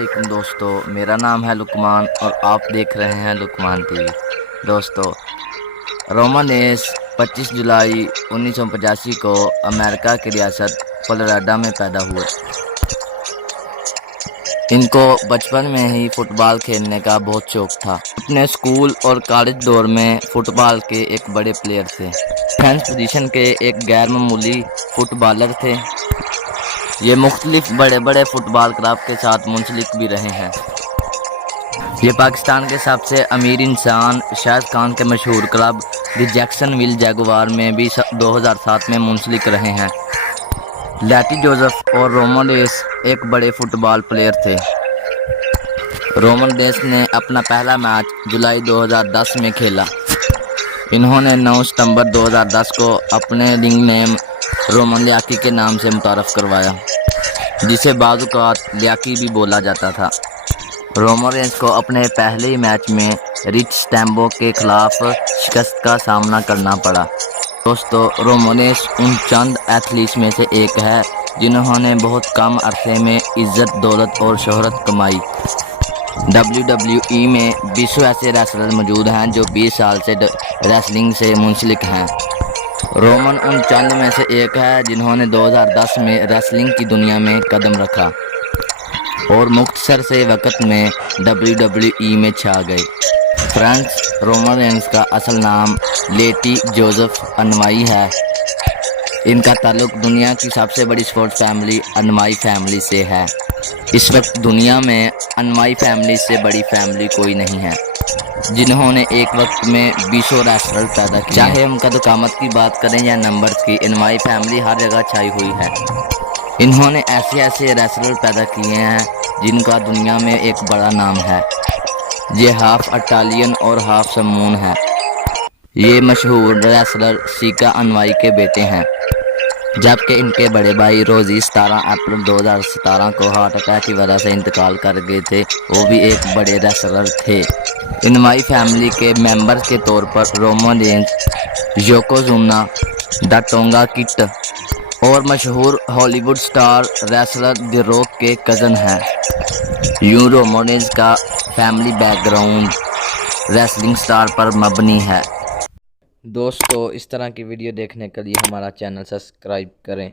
वालेकुम दोस्तों, मेरा नाम है लुकमान और आप देख रहे हैं लुकमान टीवी। दोस्तों, रोमन रेस 25 जुलाई 1985 को अमेरिका की रियासत कोलोराडो में पैदा हुए। इनको बचपन में ही फुटबॉल खेलने का बहुत शौक था। अपने स्कूल और कॉलेज दौर में फुटबॉल के एक बड़े प्लेयर थे। डिफेंस पोजीशन के एक गैर मामूली फुटबॉलर थे। ये मुख्तलिफ बड़े बड़े फुटबॉल क्लब के साथ मुंसलिक भी रहे हैं। ये पाकिस्तान के सबसे अमीर इंसान शाहिद खान के मशहूर क्लब द जैक्सनविल जैगुआर में भी 2007 में मुंसलिक रहे हैं। लैटी जोसेफ और रोमन रेस एक बड़े फुटबॉल प्लेयर थे। रोमन रेस ने अपना पहला मैच जुलाई 2010 में खेला। इन्होंने 9 सितंबर 2010 को अपने रिंग नेम रोमन लियाकी के नाम से मुतारफ़ करवाया, जिसे बाज़-ओ-क़ात लियाकी भी बोला जाता था। रोमन रेस को अपने पहले ही मैच में रिच स्टैम्बो के खिलाफ शिकस्त का सामना करना पड़ा। दोस्तों, रोमन रेस उन चंद एथलीट्स में से एक है जिन्होंने बहुत कम अरसे में इज़्ज़त, दौलत और शोहरत कमाई। WWE में 20 ऐसे रेसलर मौजूद हैं जो 20 साल से रेसलिंग से मुंसलिक हैं। रोमन उन चंद में से एक है जिन्होंने 2010 में रेसलिंग की दुनिया में कदम रखा और मुख्तसर से वक़्त में WWE में छा गए। फ्रेंड्स, रोमन रेंस का असल नाम लेटी जोसेफ अनवाई है। इनका ताल्लुक दुनिया की सबसे बड़ी स्पोर्ट्स फैमिली अनवाई फैमिली से है। इस वक्त दुनिया में अनवाई फैमिली से बड़ी फैमिली कोई नहीं है, जिन्होंने एक वक्त में 20 रेसलर पैदा किए। चाहे हम कद-कामत की बात करें या नंबर्स की, अनवाई फैमिली हर जगह छाई हुई है। इन्होंने ऐसे रेसलर पैदा किए हैं जिनका दुनिया में एक बड़ा नाम है। ये हाफ इटालियन और हाफ समून है। ये मशहूर रेसलर सीका अनवाई के बेटे हैं, जबकि इनके बड़े भाई रोजी 17 अप्रैल 2017 को हार्ट अटैक की वजह से इंतकाल कर गए थे। वो भी एक बड़े रेसलर थे। अनवाई फैमिली के मेंबर्स के तौर पर Roman Reigns, Yokozuna, the tonga kid और मशहूर Hollywood star wrestler the rock के कज़न हैं। यूं रोमन रेंस का फैमिली बैकग्राउंड रेसलिंग स्टार पर मबनी है। दोस्तों, इस तरह की वीडियो देखने के लिए हमारा चैनल सब्सक्राइब करें।